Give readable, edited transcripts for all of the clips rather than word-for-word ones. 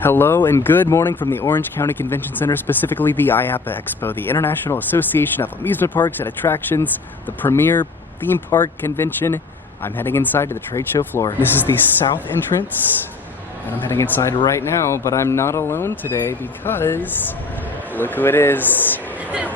Hello and good morning from the Orange County Convention Center, specifically the IAAPA Expo, the International Association of Amusement Parks and Attractions, the premier theme park convention. I'm heading inside to the trade show floor. This is the south entrance, and I'm heading inside right now, but I'm not alone today because look who it is.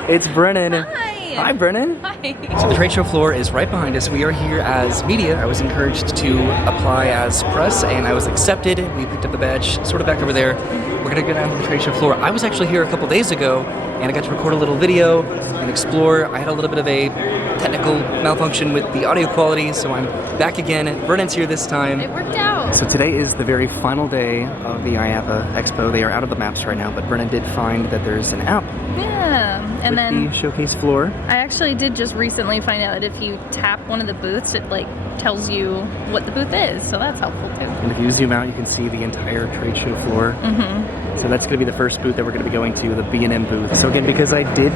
It's Brennan. Hi. Hi, Brennan. Hi. So the trade show floor is right behind us. We are here as media. I was encouraged to apply as press, and I was accepted. We picked up the badge sort of back over there. We're gonna go down to the trade show floor. I was actually here a couple days ago, and I got to record a little video and explore. I had a little bit of a technical malfunction with the audio quality, so I'm back again. Brennan's here this time. It worked out. So today is the very final day of the IAAPA Expo. They are out of the maps right now, but Brennan did find that there's an app. Yeah, and then the showcase floor. I actually did just recently find out that if you tap one of the booths, it like tells you what the booth is, so that's helpful too. And if you zoom out, you can see the entire trade show floor. So that's going to be the first booth that we're going to be going to, the B&M booth. So again, because I did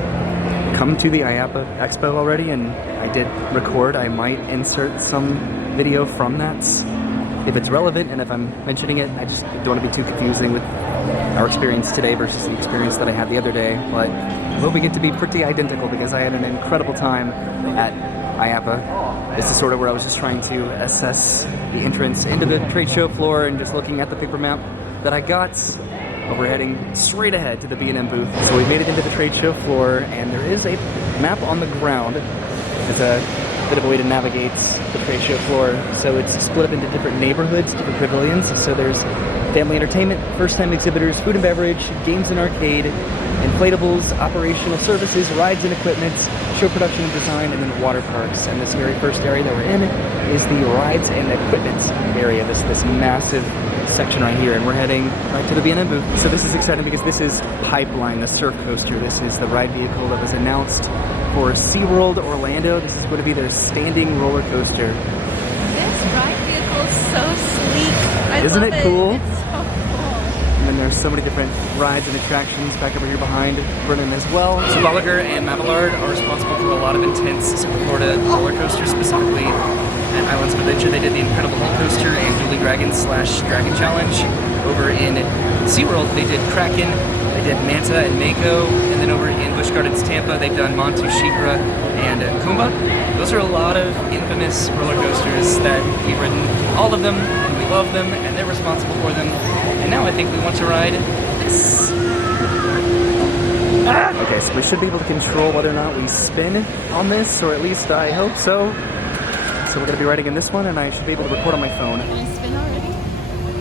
come to the IAAPA Expo already and I did record, I might insert some video from that if it's relevant, and if I'm mentioning it, I just don't want to be too confusing with our experience today versus the experience that I had the other day. But I'm hoping it to be pretty identical because I had an incredible time at IAAPA. This is sort of where I was just trying to assess the entrance into the trade show floor and just looking at the paper map that I got. But we're heading straight ahead to the B&M booth. So we made it into the trade show floor, and there is a map on the ground. There's a bit of a way to navigate the trade show floor. So it's split up into different neighborhoods, different pavilions. So there's family entertainment, first-time exhibitors, food and beverage, games and arcade, inflatables, operational services, rides and equipment, show production and design, and then water parks. And this very first area that we're in is the rides and equipment area, this massive section right here, and we're heading right to the B&M booth. So this is exciting because this is Pipeline, the surf coaster. This is the ride vehicle that was announced for SeaWorld Orlando. This is going to be their standing roller coaster. This ride vehicle is so sleek. Isn't it cool? It's so cool. And then there's so many different rides and attractions back over here behind Brennan as well. So Gallagher and Mavillard are responsible for a lot of intense Central Florida roller coasters, specifically at Islands of Adventure. They did the Incredible Hulk coaster and Dueling Dragon / Dragon Challenge. Over in SeaWorld, they did Kraken, they did Manta and Mako, and then over in Busch Gardens Tampa, they've done Montu, Shikra, and Kumba. Those are a lot of infamous roller coasters that we've ridden, all of them, and we love them, and they're responsible for them. And now I think we want to ride this. Okay, so we should be able to control whether or not we spin on this, or at least I hope so. So we're going to be riding in this one, and I should be able to record on my phone. Can you spin already?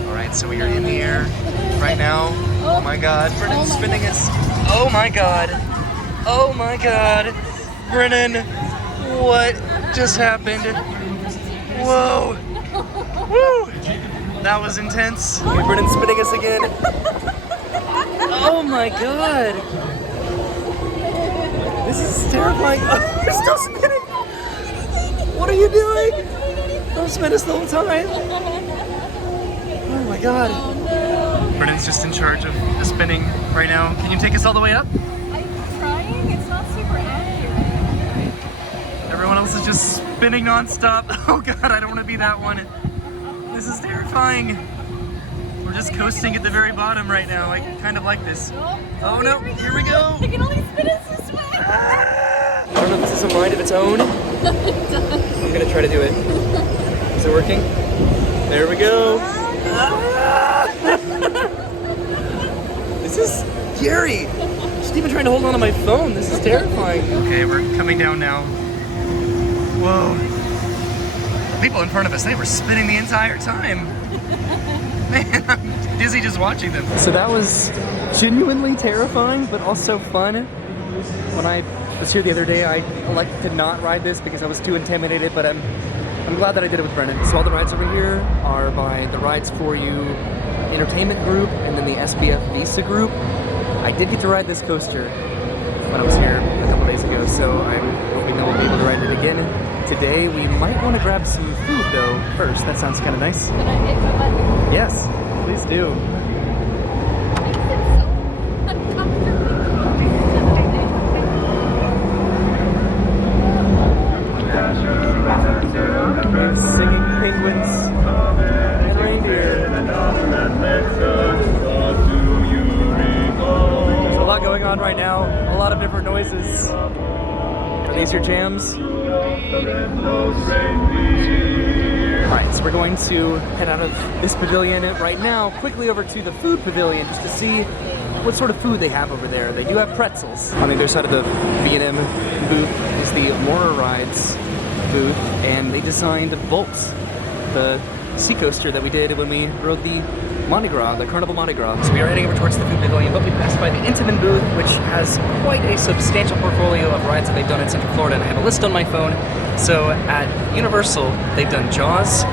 Alright, so we are in the air right now. Oh my god, Brennan's spinning us. Oh my god. Oh my god. Brennan, what just happened? Whoa. Woo. That was intense. Okay, Brennan's spinning us again. Oh my god. This is terrifying. Oh, you're still spinning. What are you doing? Don't spin us the whole time. Oh my god. Oh no. Brennan's just in charge of the spinning right now. Can you take us all the way up? I'm trying. It's not super accurate. Everyone else is just spinning non-stop. Oh god, I don't want to be that one. This is terrifying. We're just coasting at the very bottom right now. I kind of like this. Oh no, here we go. I can only spin us this way. I don't know if this is a mind of its own. I'm gonna try to do it. Is it working? There we go. This is scary. Just even trying to hold on to my phone. This is terrifying. Okay, we're coming down now. Whoa. The people in front of us, they were spinning the entire time. Man, I'm dizzy just watching them. So that was genuinely terrifying, but also fun. When I was here the other day, I elected to not ride this because I was too intimidated, but I'm glad that I did it with Brennan. So all the rides over here are by the Rides For You Entertainment Group and then the SBF Visa Group. I did get to ride this coaster when I was here a couple days ago, so I'm hoping that we'll be able to ride it again today. We might want to grab some food though first. That sounds kind of nice. Can I hit my button? Yes, please do. Singing penguins and reindeer. on right now. A lot of different noises. Are these your jams? Alright, so we're going to head out of this pavilion right now, quickly over to the food pavilion just to see what sort of food they have over there. They do have pretzels. On the other side of the B&M booth is the Mora Rides booth, and they designed Volts, the sea coaster that we did when we rode the Mardi Gras, the Carnival Mardi Gras. So we are heading over towards the food pavilion, but we passed by the Intamin booth, which has quite a substantial portfolio of rides that they've done in Central Florida, and I have a list on my phone. So at Universal, they've done Jaws,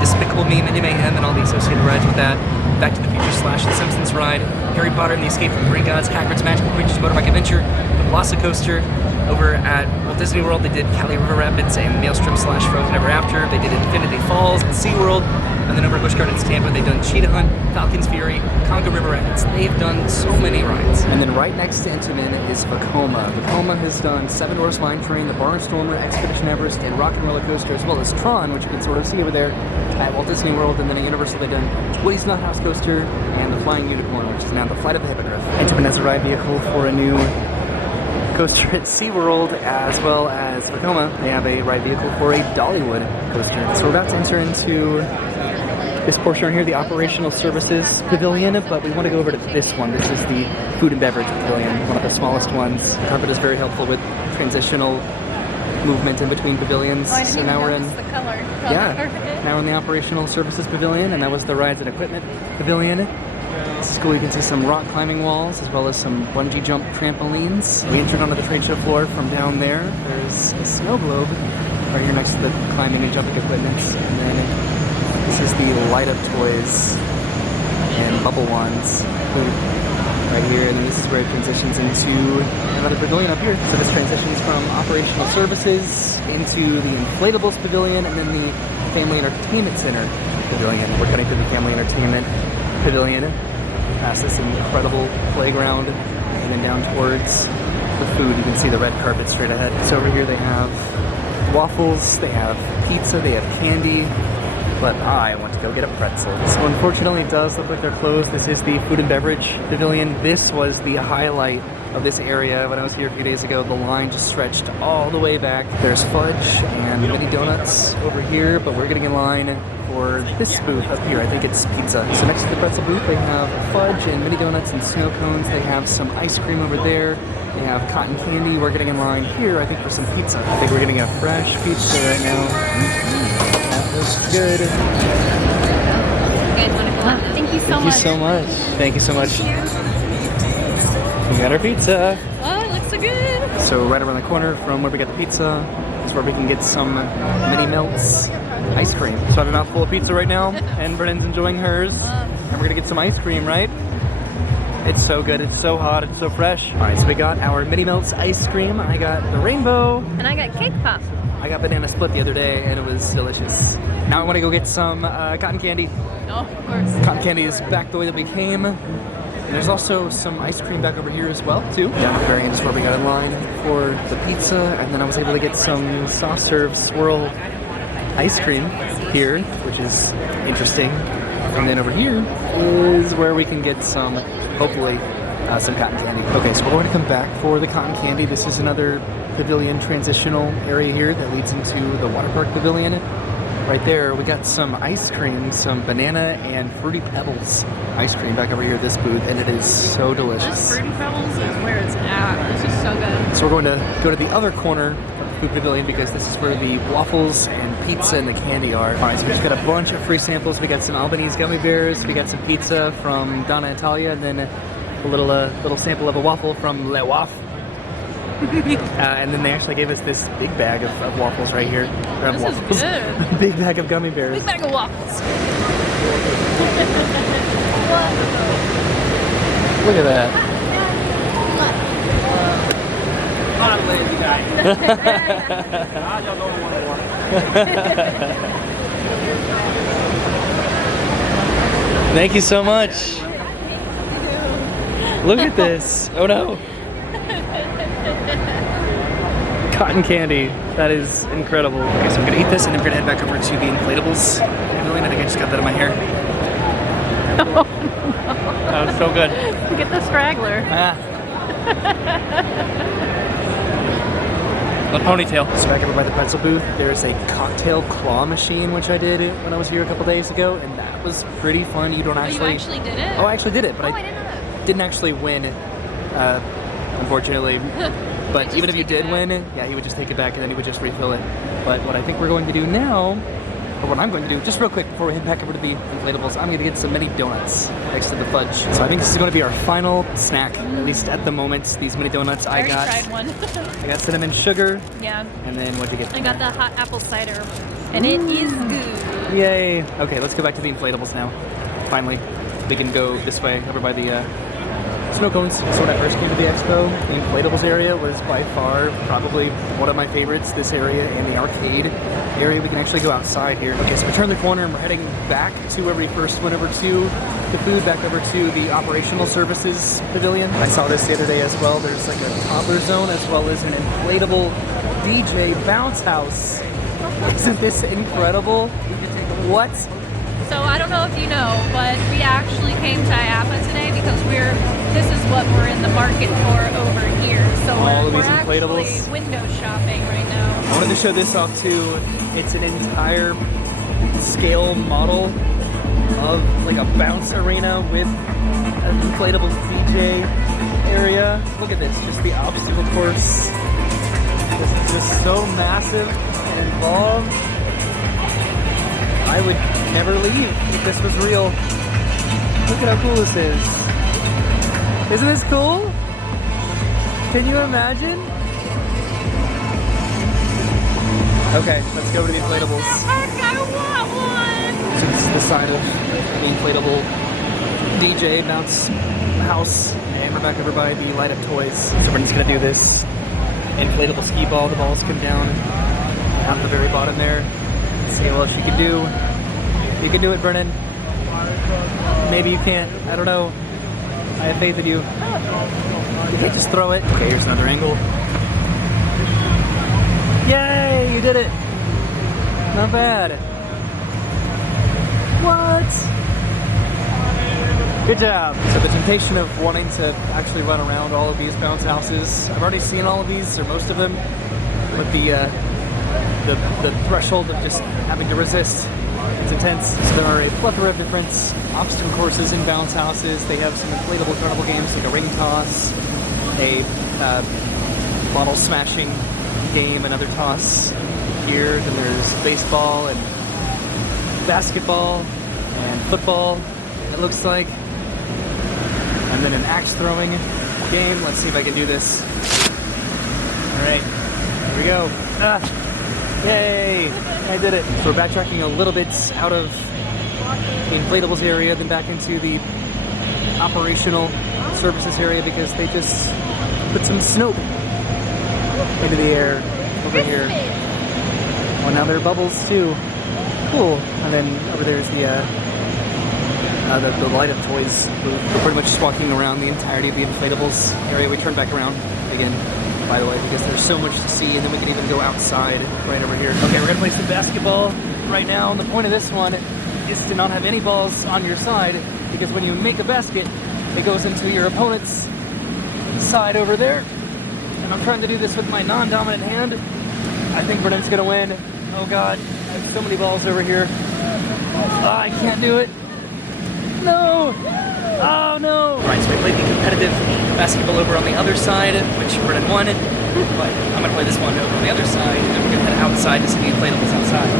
Despicable Me, Mini Mayhem, and all the associated rides with that. Back to the Future / The Simpsons ride, Harry Potter and the Escape from the Green Gods, Hagrid's Magical Creatures Motorbike Adventure, the Velocicoaster. Over at Walt Disney World, they did Cali River Rapids and Maelstrom / Frozen Ever After. They did Infinity Falls and SeaWorld. And then over at Busch Gardens Tampa, they've done Cheetah Hunt, Falcon's Fury, Congo River Rapids. They've done so many rides. And then right next to Intamin is Vekoma. Vekoma has done Seven Dwarfs Mine Train, the Barnstormer, Expedition Everest, and Rock and Roller Coaster, as well as Tron, which you can sort of see over there at Walt Disney World. And then at Universal, they've done Woody's Nut House Coaster and the Flying Unicorn, which is now the Flight of the Hippogriff. Intamin has a ride vehicle for a new coaster at SeaWorld, as well as Vekoma. They have a ride vehicle for a Dollywood coaster. So we're about to enter into this portion right here, the Operational Services Pavilion, but we want to go over to this one. This is the Food and Beverage Pavilion, one of the smallest ones. The carpet is very helpful with transitional movement in between pavilions. So now we're in the color. Now we're in the Operational Services Pavilion, and that was the Rides and Equipment Pavilion. This is cool. You can see some rock climbing walls as well as some bungee jump trampolines. We entered onto the trade show floor from down there. There's a snow globe right here next to the climbing and jumping equipment. And then this is the light up toys and bubble wands right here, and then this is where it transitions into another pavilion up here. So this transitions from Operational Services into the Inflatables Pavilion and then the Family Entertainment Center Pavilion. We're cutting through the Family Entertainment Pavilion, past this incredible playground, and then down towards the food. You can see the red carpet straight ahead. So over here they have waffles, they have pizza, they have candy, but I want to go get a pretzel. So unfortunately it does look like they're closed. This is the Food and Beverage Pavilion. This was the highlight of this area. When I was here a few days ago, the line just stretched all the way back. There's fudge and mini donuts over here, but we're getting in line for this booth up here. I think it's pizza. So next to the pretzel booth, they have fudge and mini donuts and snow cones. They have some ice cream over there. They have cotton candy. We're getting in line here, I think, for some pizza. I think we're getting a fresh pizza right now. That looks good. Thank you so much. Thank you so much. Thank you so much. We got our pizza. Oh, it looks so good. So right around the corner from where we got the pizza is where we can get some mini melts ice cream. So I have a mouthful of pizza right now, and Brennan's enjoying hers. And we're gonna get some ice cream, right? It's so good, it's so hot, it's so fresh. All right, so we got our mini melts ice cream. I got the rainbow. And I got cake pop. I got banana split the other day, and it was delicious. Now I wanna go get some cotton candy. Oh, of course. Cotton candy is back the way that we came. And there's also some ice cream back over here as well, too. Down at the very end is where we got in line for the pizza, and then I was able to get some soft serve swirl ice cream here, which is interesting. And then over here is where we can get some, hopefully, some cotton candy. Okay, so we're going to come back for the cotton candy. This is another pavilion transitional area here that leads into the water park pavilion. Right there, we got some ice cream, some banana and Fruity Pebbles ice cream back over here at this booth, and it is so delicious. This Fruity Pebbles is where it's at. This is so good. So we're going to go to the other corner of the food pavilion because this is where the waffles and pizza and the candy are. All right, so we just got a bunch of free samples. We got some Albanese gummy bears, we got some pizza from Donna and Talia, and then a little sample of a waffle from Le Waffle. And then they actually gave us this big bag of waffles right here. This waffles. is good. Big bag of gummy bears. Big bag of waffles. Look at that. Thank you so much. Look at this. Oh no. Cotton candy. That is incredible. Okay, so I'm gonna eat this and then we're gonna head back over to the inflatables pavilion. I think I just got that in my hair. Oh, no. That was so good. Get the straggler. A ponytail. So back over by the pretzel booth, there's a cocktail claw machine, which I did when I was here a couple days ago, and that was pretty fun. You don't actually... Oh, you actually did it? Oh, I actually did it, but I didn't know that. didn't actually win, unfortunately. But even if you did win, yeah, he would just take it back and then he would just refill it. But what I think we're going to do now, or what I'm going to do, just real quick before we head back over to the inflatables, I'm going to get some mini donuts next to the fudge. So I think this is going to be our final snack, at least at the moment. These mini donuts I already tried one. I got cinnamon sugar. Yeah. And then what'd you get? I got the hot apple cider, and it is good. Yay. Okay, let's go back to the inflatables now. Finally, we can go this way over by the snow cones. So when I first came to the expo, the inflatables area was by far probably one of my favorites. This area and the arcade area, we can actually go outside here. Okay, so we turn the corner and we're heading back to where we first went over to the food, back over to the operational services pavilion. I saw this the other day as well. There's like a toddler zone as well as an inflatable DJ bounce house. Isn't this incredible? What? So I don't know if you know, but we actually came to IAAPA today because this is what we're in the market for over here. So we're inflatables. Actually window shopping right now. I wanted to show this off too. It's an entire scale model of like a bounce arena with an inflatable DJ area. Look at this, just the obstacle course. Just so massive and involved. I would never leave if this was real. Look at how cool this is. Isn't this cool? Can you imagine? Okay, let's go to the inflatables. I want one! So this is the side of the inflatable DJ bounce house, and we're back over by the light up toys. So we're just gonna do this inflatable skee ball. The balls come down at the very bottom there. See what else you can do. You can do it, Brennan. Maybe you can't. I don't know. I have faith in you. You can't just throw it. Okay, here's another angle. Yay! You did it! Not bad. What? Good job. So the temptation of wanting to actually run around all of these bounce houses, I've already seen all of these, or most of them, but the threshold of just having to resist, it's intense. So there are a plethora of different obstacle courses in bounce houses. They have some inflatable carnival games like a ring toss, a bottle smashing game, another toss here. Then there's baseball and basketball and football, it looks like. And then an axe throwing game. Let's see if I can do this. All right, here we go. Yay! I did it. So we're backtracking a little bit out of the inflatables area, then back into the operational services area because they just put some snow into the air over here. Oh, now there are bubbles too. Cool. And then over there is the light up toys booth. We're pretty much just walking around the entirety of the inflatables area. We turn back around again, by the way, because there's so much to see, and then we can even go outside right over here. Okay, we're gonna play some basketball right now, and the point of this one is to not have any balls on your side, because when you make a basket, it goes into your opponent's side over there. And I'm trying to do this with my non-dominant hand. I think Brennan's gonna win. Oh God, I have so many balls over here. Oh, I can't do it. No! Oh no! Alright, so we played the competitive basketball over on the other side, which Brennan won. But I'm gonna play this one over on the other side, and then we're gonna head outside to see the inflatables outside.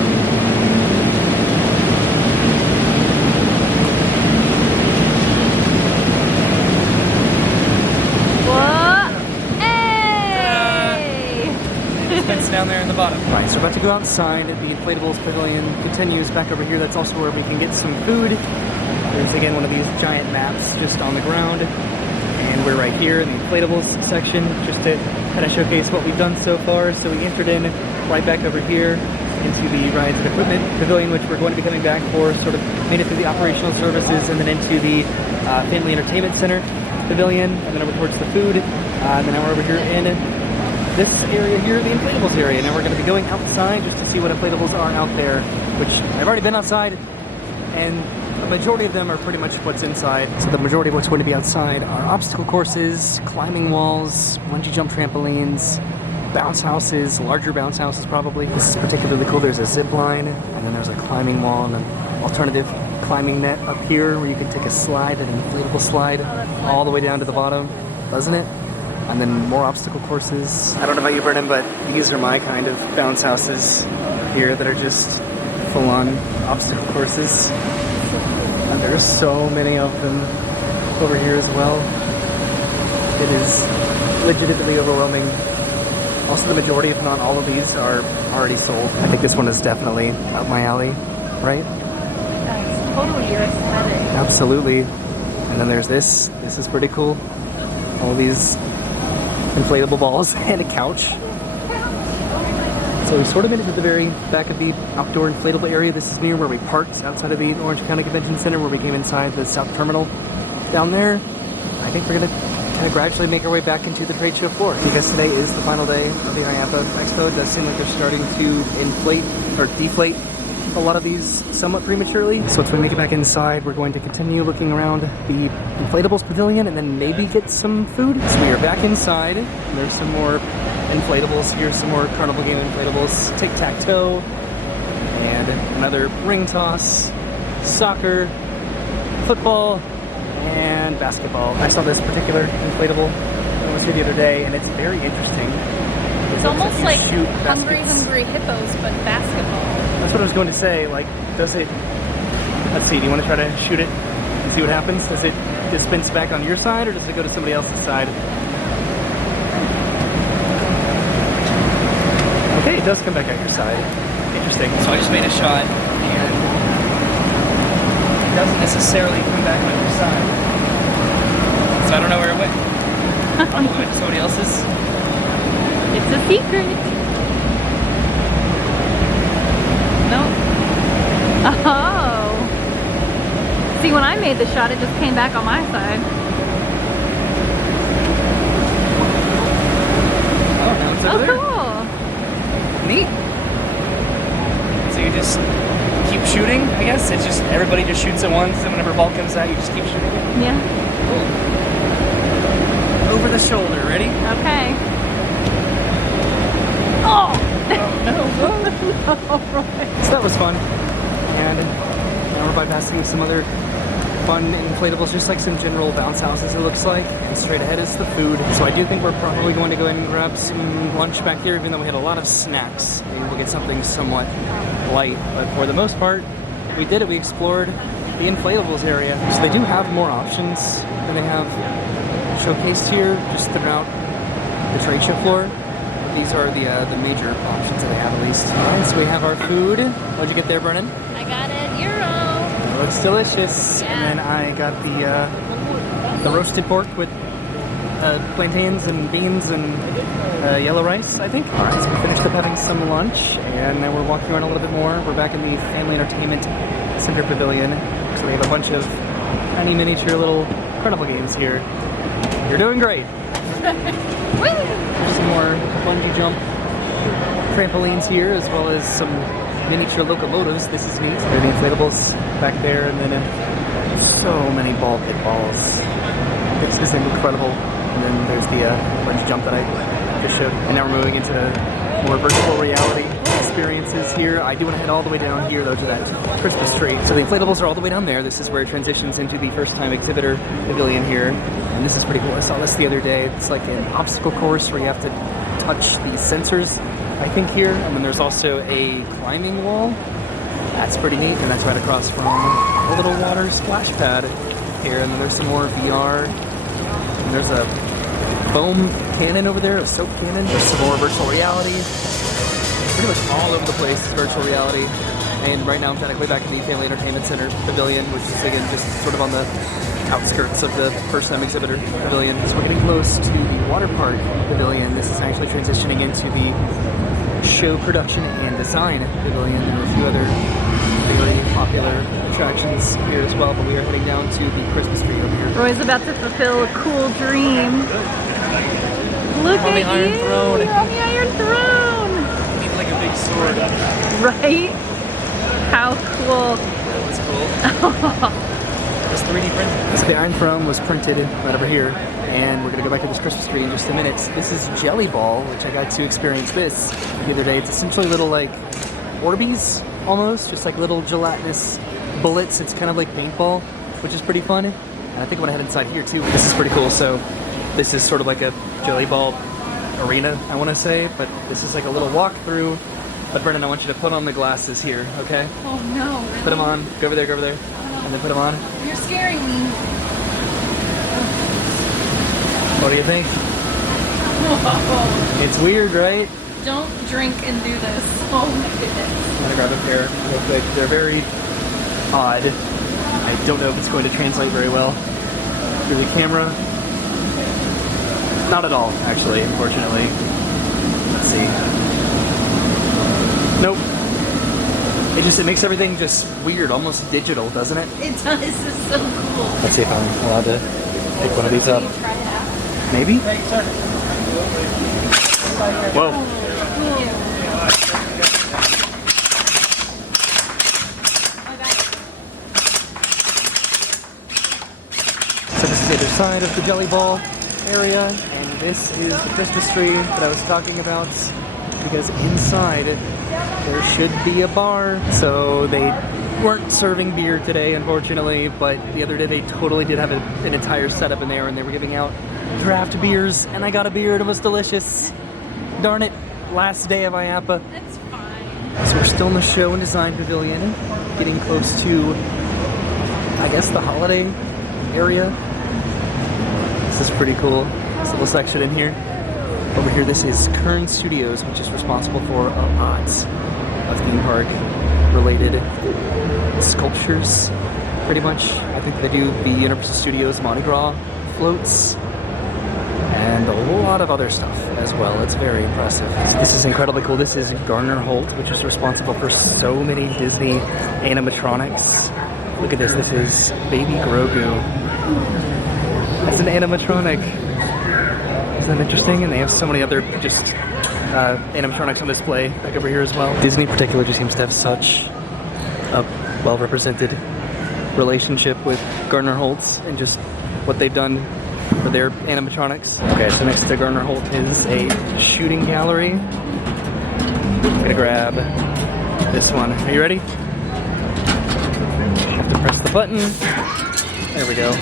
Fence down there in the bottom. Right, so we're about to go outside. The inflatables pavilion continues back over here. That's also where we can get some food. There's again one of these giant maps just on the ground. And we're right here in the inflatables section just to kind of showcase what we've done so far. So we entered in right back over here into the rides and equipment pavilion, which we're going to be coming back for, sort of made it through the operational services and then into the family entertainment center pavilion, and then over towards the food. And then now we're over here in this area here, the inflatables area. Now we're going to be going outside just to see what inflatables are out there, which I've already been outside, and The majority of them are pretty much what's inside. So the majority of what's going to be outside are obstacle courses, climbing walls, bungee jump trampolines, bounce houses, larger bounce houses probably. This is particularly cool. There's a zip line, and then there's a climbing wall and an alternative climbing net up here where you can take a slide, an inflatable slide, all the way down to the bottom, doesn't it? And then more obstacle courses. I don't know about you, Brennan, but these are my kind of bounce houses here that are just full-on obstacle courses. And there's so many of them over here as well. It is legitimately overwhelming. Also, the majority, if not all of these, are already sold. I think this one is definitely up my alley, right? That's totally your aesthetic. Absolutely. And then there's this. This is pretty cool. All these inflatable balls and a couch. So we sort of made it to the very back of the outdoor inflatable area. This is near where we parked outside of the Orange County Convention Center, where we came inside the South Terminal down there. I think we're gonna kind of gradually make our way back into the trade show floor, because today is the final day of the IAAPA Expo. It does seem like they're starting to inflate or deflate a lot of these somewhat prematurely. So if we make it back inside, we're going to continue looking around the inflatables pavilion and then maybe get some food. So we are back inside. There's some more inflatables here, some more carnival game inflatables, tic-tac-toe, and another ring toss, soccer, football, and basketball. I saw this particular inflatable when I was here the other day, and it's very interesting. It's almost like Hungry baskets. Hungry Hippos, but basketball. That's what I was going to say. Like, does it... Let's see, do you want to try to shoot it and see what happens? Does it dispense back on your side, or does it go to somebody else's side? Okay, it does come back at your side. Interesting. So I just made a shot, and it doesn't necessarily come back on your side. So I don't know where it went. Probably went to somebody else's. It's a secret. No. Oh. See, when I made the shot, it just came back on my side. Oh, now it's over there. Cool. Neat. So you just keep shooting, I guess? It's just, everybody just shoots at once, and whenever a ball comes out, you just keep shooting it? Yeah. Cool. Over the shoulder, ready? Okay. Oh! So that was fun. And now we're bypassing some other fun inflatables, just like some general bounce houses, it looks like. And straight ahead is the food. So I do think we're probably going to go ahead and grab some lunch back here, even though we had a lot of snacks. Maybe we'll get something somewhat light, but for the most part, we did it. We explored the inflatables area. So they do have more options than they have showcased here, just throughout the trade show floor. These are the major options that they have, at least. All right, so we have our food. What'd you get there, Brennan? I got a gyro. It looks delicious. Yeah. And then I got the roasted pork with plantains and beans and yellow rice, I think. All right, so we finished up having some lunch, and now we're walking around a little bit more. We're back in the Family Entertainment Center Pavilion. So we have a bunch of tiny miniature little carnival games here. You're doing great. There's some more bungee jump trampolines here, as well as some miniature locomotives. This is neat. There are the inflatables back there, and then so many ball pit balls. This is incredible. And then there's the bungee jump that I just showed. And now we're moving into more virtual reality experiences here. I do want to head all the way down here, though, to that Christmas tree. So the inflatables are all the way down there. This is where it transitions into the first-time exhibitor pavilion here. And this is pretty cool. I saw this the other day. It's like an obstacle course where you have to touch these sensors, I think, here. And then there's also a climbing wall. That's pretty neat. And that's right across from a little water splash pad here. And then there's some more VR. And there's a foam cannon over there, a soap cannon. There's some more virtual reality. Pretty much all over the place is virtual reality. And right now I'm technically back in the Family Entertainment Center Pavilion, which is, again, just sort of on the outskirts of the first-time exhibitor pavilion. So we're getting close to the water park pavilion. This is actually transitioning into the show production and design pavilion. There are a few other very popular attractions here as well, but we are heading down to the Christmas tree over here. Roy's about to fulfill a cool dream. Look I'm on the at Iron you! Throne. You're on the Iron Throne! I need like a big sword. Right? How cool. was cool. It was 3D printed. So the Iron Throne was printed right over here, and we're gonna go back to this Christmas tree in just a minute. This is Jelly Ball, which I got to experience this the other day. It's essentially little like Orbeez, almost, just like little gelatinous bullets. It's kind of like paintball, which is pretty fun. And I think I'm gonna head inside here too. This is pretty cool. So this is sort of like a Jelly Ball arena, I wanna say, but this is like a little walkthrough. But Brennan, I want you to put on the glasses here, okay? Oh no, really? Put them on, go over there, and then put them on. You're scaring me. What do you think? Whoa. It's weird, right? Don't drink and do this. Oh my goodness. I'm gonna grab a pair real quick. They're very odd. I don't know if it's going to translate very well through the camera. Not at all, actually, unfortunately. Let's see. Nope. It makes everything just weird, almost digital, doesn't it? It does. It's so cool. Let's see if I'm allowed to pick one of these up. Can you try it out? Maybe? Whoa. So this is the other side of the Jelly Ball area, and this is the Christmas tree that I was talking about, because inside there should be a bar. So they weren't serving beer today, unfortunately, but the other day they totally did have an entire setup in there, and they were giving out draft beers, and I got a beer and it was delicious. Darn it, last day of IAAPA. That's fine. So we're still in the show and design pavilion, getting close to, I guess, the holiday area. This is pretty cool, this little section in here. Over here, this is Kern Studios, which is responsible for a lot of theme park related sculptures, pretty much. I think they do the Universal Studios Mardi Gras floats and a lot of other stuff as well. It's very impressive. So this is incredibly cool. This is Garner Holt, which is responsible for so many Disney animatronics. Look at this. This is Baby Grogu. That's an animatronic. Isn't that interesting? And they have so many other just animatronics on display back over here as well. Disney in particular just seems to have such a well-represented relationship with Garner Holtz and just what they've done for their animatronics. Okay, so next to Garner Holt is a shooting gallery. I'm gonna grab this one. Are you ready? Have to press the button. There we go.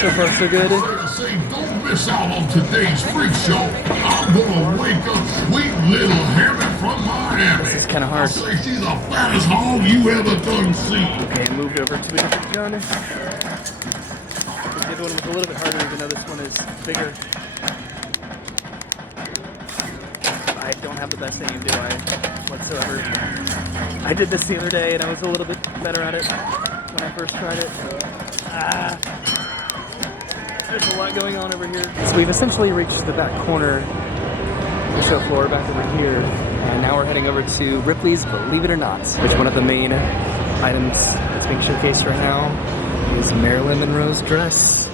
So far, so good. Don't miss out on today's freak show. I'm gonna wake up sweet little Hammy from Miami. This is kind of hard. I say she's the fattest hog you ever done seen. Okay, moved over to a different gun. The other one was a little bit harder, even though this one is bigger. I don't have the best aim, do I? Whatsoever. I did this the other day, and I was a little bit better at it when I first tried it. There's a lot going on over here. So we've essentially reached the back corner of the show floor back over here, and now we're heading over to Ripley's Believe It or Not, which one of the main items that's being showcased right now is Marilyn Monroe's dress.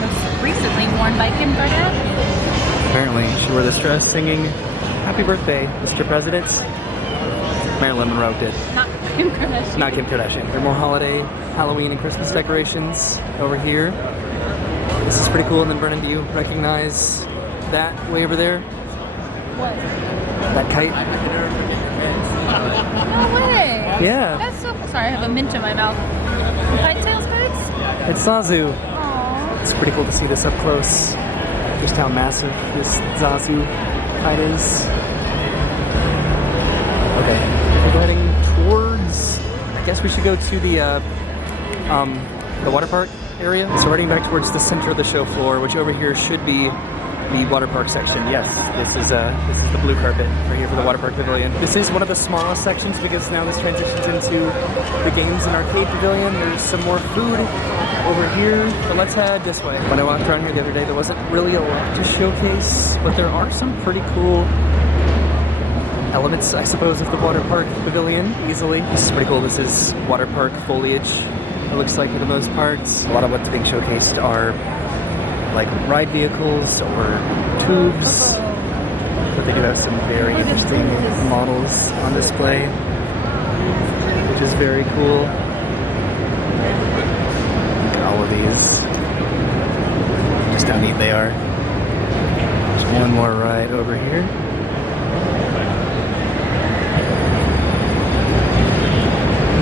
Most recently worn by Kim Kardashian. Apparently, she wore this dress singing "Happy Birthday, Mr. President." Marilyn Monroe did. Not Kim Kardashian. Not Kim Kardashian. There are more holiday, Halloween, and Christmas decorations over here. This is pretty cool. And then Brennan, do you recognize that way over there? What? That kite? No way. Yeah. That's so cool. Sorry, I have a mint in my mouth. Kite tails boots? It's Zazu. Aww. It's pretty cool to see this up close. Just how massive this Zazu kite is. Okay, we're heading towards, I guess we should go to the water park area. So we're heading back towards the center of the show floor, which over here should be the water park section. Yes, this is the blue carpet right here for the water park pavilion. This is one of the smallest sections because now this transitions into the games and arcade pavilion. There's some more food over here, but let's head this way. When I walked around here the other day, there wasn't really a lot to showcase, but there are some pretty cool elements, I suppose, of the water park pavilion easily. This is pretty cool. This is water park foliage, it looks like, for the most part. A lot of what's being showcased are like ride vehicles or tubes But they do have some very interesting models on display, which is very cool. Look at all of these. Just how neat they are. There's one more ride over here.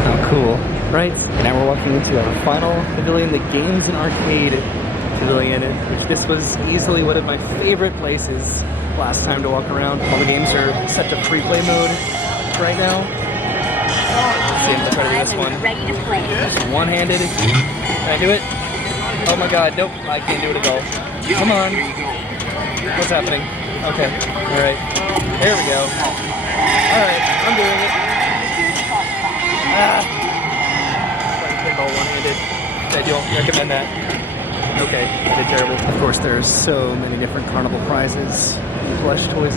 Oh, cool, right? And now we're walking into our final pavilion, the Games and Arcade Pavilion, which this was easily one of my favorite places last time to walk around. All the games are set to free play mode right now. Let's see, I'm gonna try to do this one. Just one-handed. Can I do it? Oh my god, nope, I can't do it at all. Come on. What's happening? Okay, alright. There we go. Alright, I'm doing it. Playing pinball one-handed. I don't recommend that. Okay, I did terrible. Of course, there's so many different carnival prizes. Plush toys.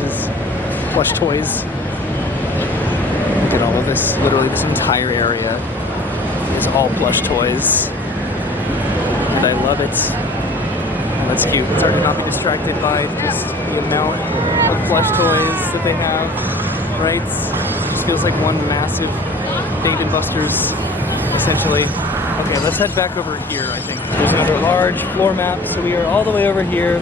Look at all of this. Literally, this entire area is all plush toys. And I love it. And that's cute. It's hard to not be distracted by just the amount of plush toys that they have, right? This feels like one massive Dave & Buster's, essentially. Okay, let's head back over here, I think. There's another large floor map, so we are all the way over here.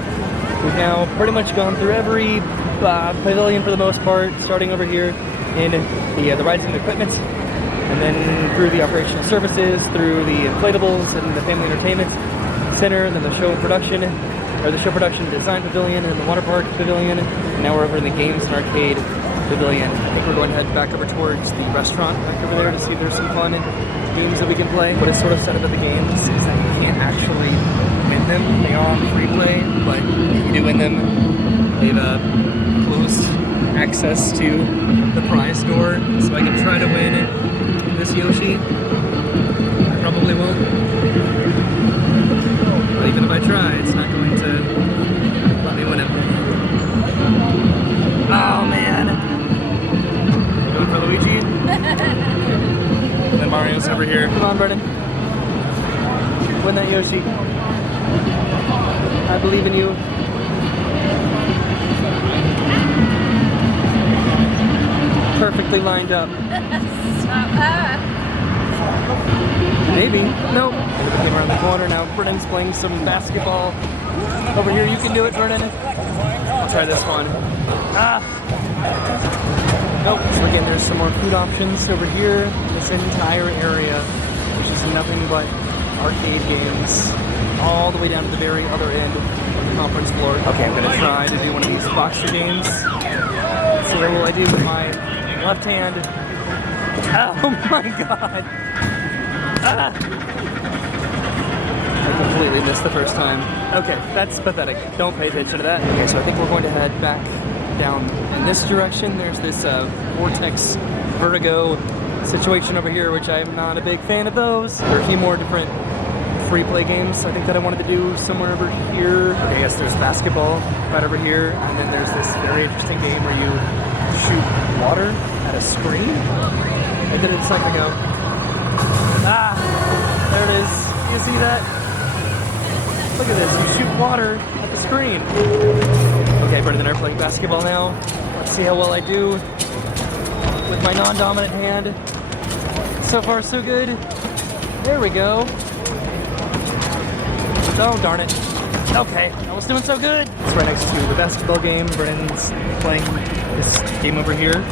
We've now pretty much gone through every pavilion for the most part, starting over here in the rides and equipment, and then through the operational services, through the inflatables and the family entertainment center, and then the show production, or the show production design pavilion, and the water park pavilion. And now we're over in the games and arcade pavilion. I think we're going to head back over towards the restaurant back over there to see if there's some fun games that we can play. What is sort of set up at the games is that you can't actually win them. They are on free play, but if you do win them, they have closed access to the prize store. So I can try to win this Yoshi. I probably won't. But even if I try, it's not going to let me win it. Oh man! Going for Luigi? And then Mario's over here. Come on, Brennan. Win that Yoshi. I believe in you. Perfectly lined up. Maybe. Nope. Came around the corner. Now Brennan's playing some basketball. Over here, you can do it, Brennan. I'll try this one. Nope. So again, there's some more food options over here. This entire area, which is nothing but arcade games, all the way down to the very other end of the conference floor. Okay, I'm gonna try to do one of these boxer games. So what will I do with my left hand? Oh my god! I completely missed the first time. Okay, that's pathetic. Don't pay attention to that. Okay, so I think we're going to head back down in this direction. There's this vortex vertigo situation over here, which I'm not a big fan of those. There are a few more different free play games I think that I wanted to do somewhere over here. Okay, yes, there's basketball right over here, and then there's this very interesting game where you shoot water at a screen. I did it a second ago. There it is. You see that? Look at this, you shoot water at the screen. Okay, Brendan and I are playing basketball now. Let's see how well I do with my non-dominant hand. So far, so good. There we go. Oh, darn it. Okay, I was doing so good. It's right next to the basketball game. Brennan's playing this game over here.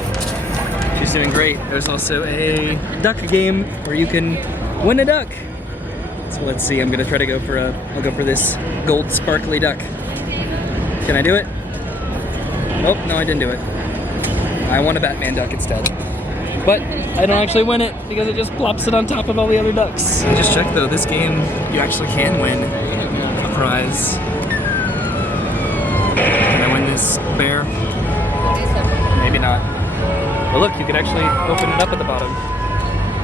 She's doing great. There's also a duck game where you can win a duck. So let's see, I'm gonna try to go for I'll go for this gold sparkly duck. Can I do it? Nope, no I didn't do it. I want a Batman duck instead. But I don't actually win it because it just plops it on top of all the other ducks. I just checked though, this game, you actually can win a prize. Can I win this bear? Maybe not. But look, you can actually open it up at the bottom.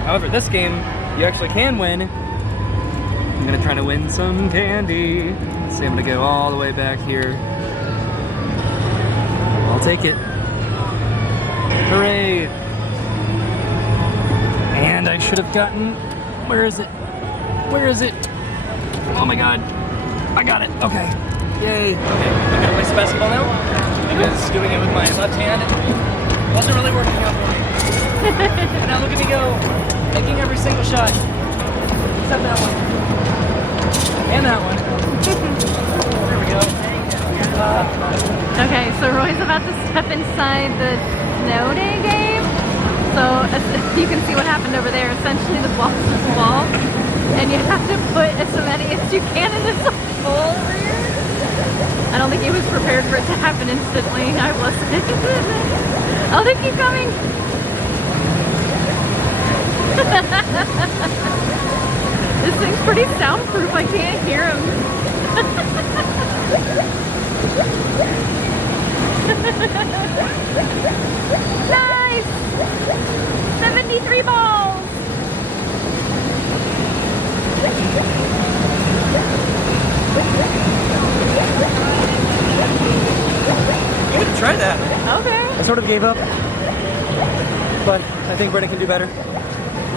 However, this game, you actually can win. I'm gonna try to win some candy. Let's see, I'm gonna go all the way back here. I'll take it. Hooray! And I should have gotten, where is it? Where is it? Oh my god, I got it, okay. Yay! Okay, I'm gonna play some basketball now because doing it with my left hand wasn't really working out for me. And now look at me go, making every single shot. Except that one. And that one. There we go. Okay, so Roy's about to step inside the snow day game. So you can see what happened over there. Essentially the ball's this wall, and you have to put as many as you can in this bowl over here. I don't think he was prepared for it to happen instantly. I wasn't. Oh, they keep coming. This thing's pretty soundproof. I can't hear him. Nice! 73 balls! I'm gonna try that. Okay. I sort of gave up, but I think Brennan can do better.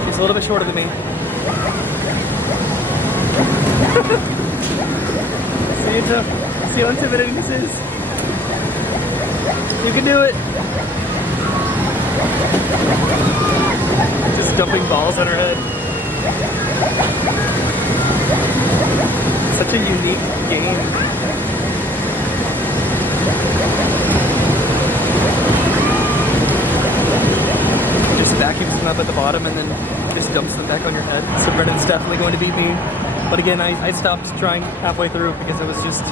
He's a little bit shorter than me. See how intimidating this is? You can do it! Just dumping balls on her head. Such a unique game. Just vacuums them up at the bottom and then just dumps them back on your head. So Brennan's definitely going to beat me. But again, I stopped trying halfway through because I was just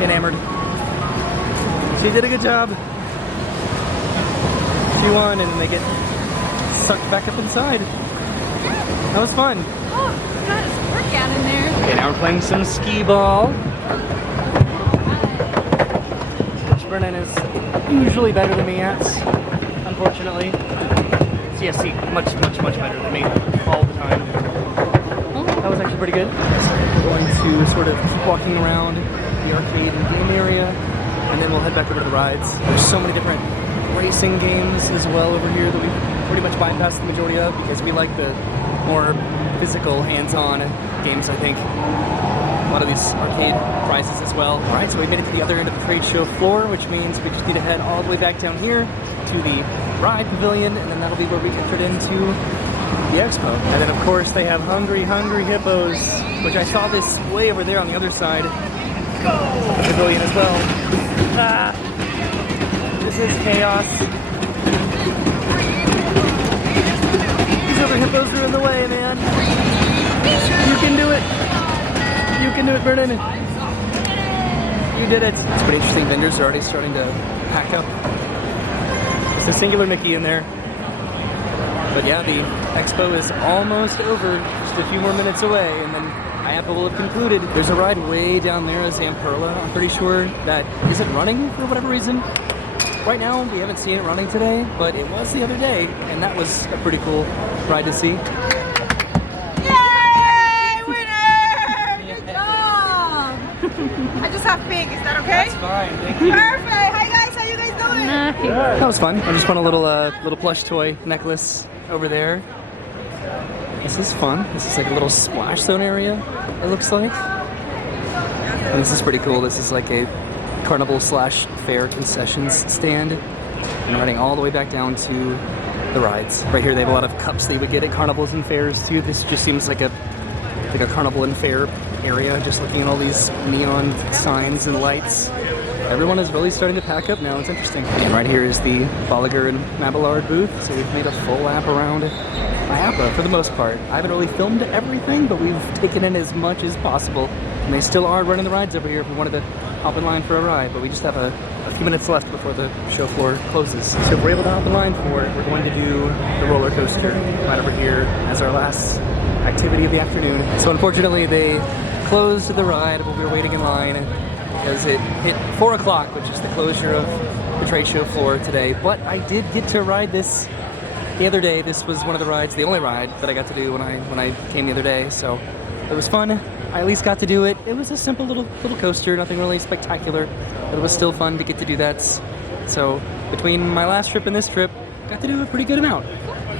enamored. She did a good job. She won and they get sucked back up inside. That was fun. Oh, got his workout in there. Okay, now we're playing some skee ball, which Brennan is usually better than me at, unfortunately. CSC, much better than me all the time. Oh, that was actually pretty good. So we're going to sort of keep walking around the arcade and game area, and then we'll head back over to the rides. There's so many different racing games as well over here that we pretty much bypassed the majority of because we like the more physical, hands-on games, I think. A lot of these arcade prizes as well. All right, so we made it to the other end of the trade show floor, which means we just need to head all the way back down here to the ride pavilion, and then that'll be where we entered into the expo. And then of course they have hungry hippos, which I saw this way over there on the other side of the pavilion as well. Ah, this is chaos. These other hippos are in the way, man. You can do it. You can do it, Brennan. You did it. It's pretty interesting. Vendors are already starting to pack up. It's a singular Mickey in there. But yeah, the expo is almost over. Just a few more minutes away, and then IAAPA will have concluded. There's a ride way down there, a Zamperla, I'm pretty sure, that isn't running for whatever reason. Right now, we haven't seen it running today, but it was the other day, and that was a pretty cool ride to see. Yay! Winner! Good job! I just have pink, is that okay? That's fine, thank you. Perfect! Hi guys, how you guys doing? That was fun. I just won a little plush toy necklace over there. This is fun. This is like a little splash zone area, it looks like. And this is pretty cool. This is like a carnival slash fair concessions stand. And riding all the way back down to the rides. Right here they have a lot of cups that you would get at carnivals and fairs too. This just seems like a carnival and fair area, just looking at all these neon signs and lights. Everyone is really starting to pack up now. It's interesting. And right here is the Bolliger and Mabillard booth. So we've made a full lap around IAAPA for the most part. I haven't really filmed everything, but we've taken in as much as possible. And they still are running the rides over here if we wanted to hop in line for a ride, but we just have a few minutes left before the show floor closes. So if we're able to hop in line for it, we're going to do the roller coaster right over here as our last activity of the afternoon. So unfortunately they closed the ride while we were waiting in line because it hit 4 o'clock, which is the closure of the trade show floor today. But I did get to ride this the other day. This was one of the rides, the only ride that I got to do when I came the other day. So it was fun. I at least got to do it. It was a simple little coaster, nothing really spectacular, but it was still fun to get to do that. So between my last trip and this trip, got to do a pretty good amount.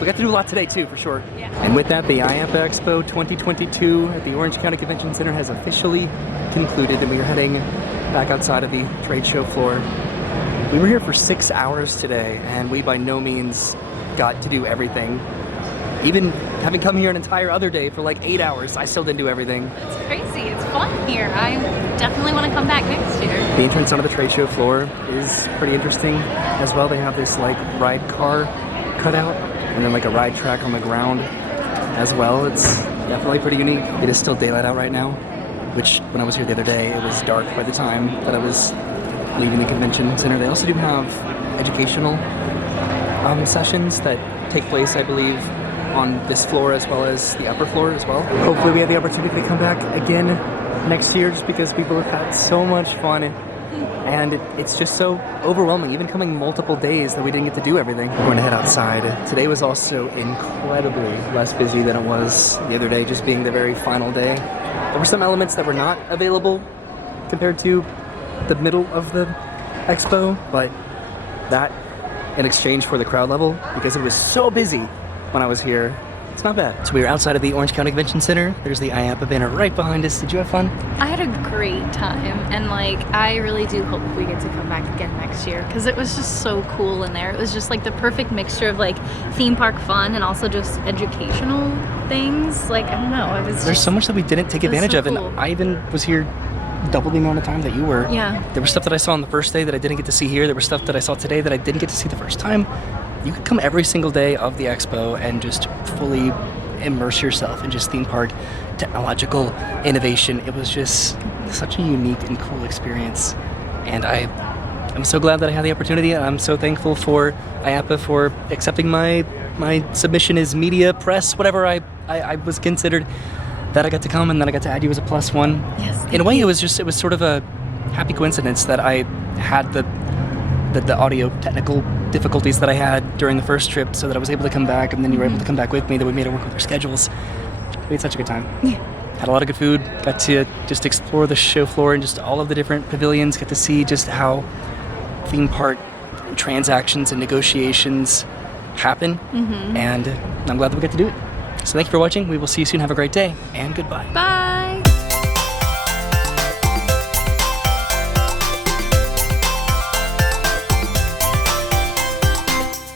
we got to do a lot today too, for sure. Yeah. And with that, the IAAPA Expo 2022 at the Orange County Convention Center has officially concluded, and we are heading back outside of the trade show floor. We were here for 6 hours today, and we by no means got to do everything. Even having come here an entire other day for like 8 hours, I still didn't do everything. It's crazy. It's fun here. I definitely want to come back next year. The entrance onto the trade show floor is pretty interesting as well. They have this like ride car cutout and then like a ride track on the ground as well. It's definitely pretty unique. It is still daylight out right now, which when I was here the other day, it was dark by the time that I was leaving the convention center. They also do have educational sessions that take place, I believe, on this floor as well as the upper floor as well. Hopefully we have the opportunity to come back again next year, just because we both had so much fun, and it's just so overwhelming, even coming multiple days, that we didn't get to do everything. We're going to head outside. Today was also incredibly less busy than it was the other day, just being the very final day. There were some elements that were not available compared to the middle of the expo, but that in exchange for the crowd level, because it was so busy when I was here, it's not bad. So we were outside of the Orange County Convention Center. There's the IAAPA banner right behind us. Did you have fun? I had a great time, and like I really do hope we get to come back again next year, because it was just so cool in there. It was just like the perfect mixture of like theme park fun and also just educational things. Like, I don't know, it was There's so much that we didn't take advantage of, and cool. I even was here double the amount of time that you were. Yeah. There was stuff that I saw on the first day that I didn't get to see here. There was stuff that I saw today that I didn't get to see the first time. You could come every single day of the expo and just fully immerse yourself in just theme park technological innovation. It was just such a unique and cool experience, and I'm so glad that I had the opportunity. I'm so thankful for IAAPA for accepting my submission as media, press, whatever I was considered, that I got to come, and then I got to add you as a +1. Yes. In a way, it was sort of a happy coincidence that I had the audio technical difficulties that I had during the first trip, so that I was able to come back, and then you were able to come back with me, that we made it work with our schedules. We had such a good time. Yeah. Had a lot of good food, got to just explore the show floor and just all of the different pavilions, get to see just how theme park transactions and negotiations happen, and I'm glad that we got to do it. So thank you for watching. We will see you soon. Have a great day, and goodbye. Bye.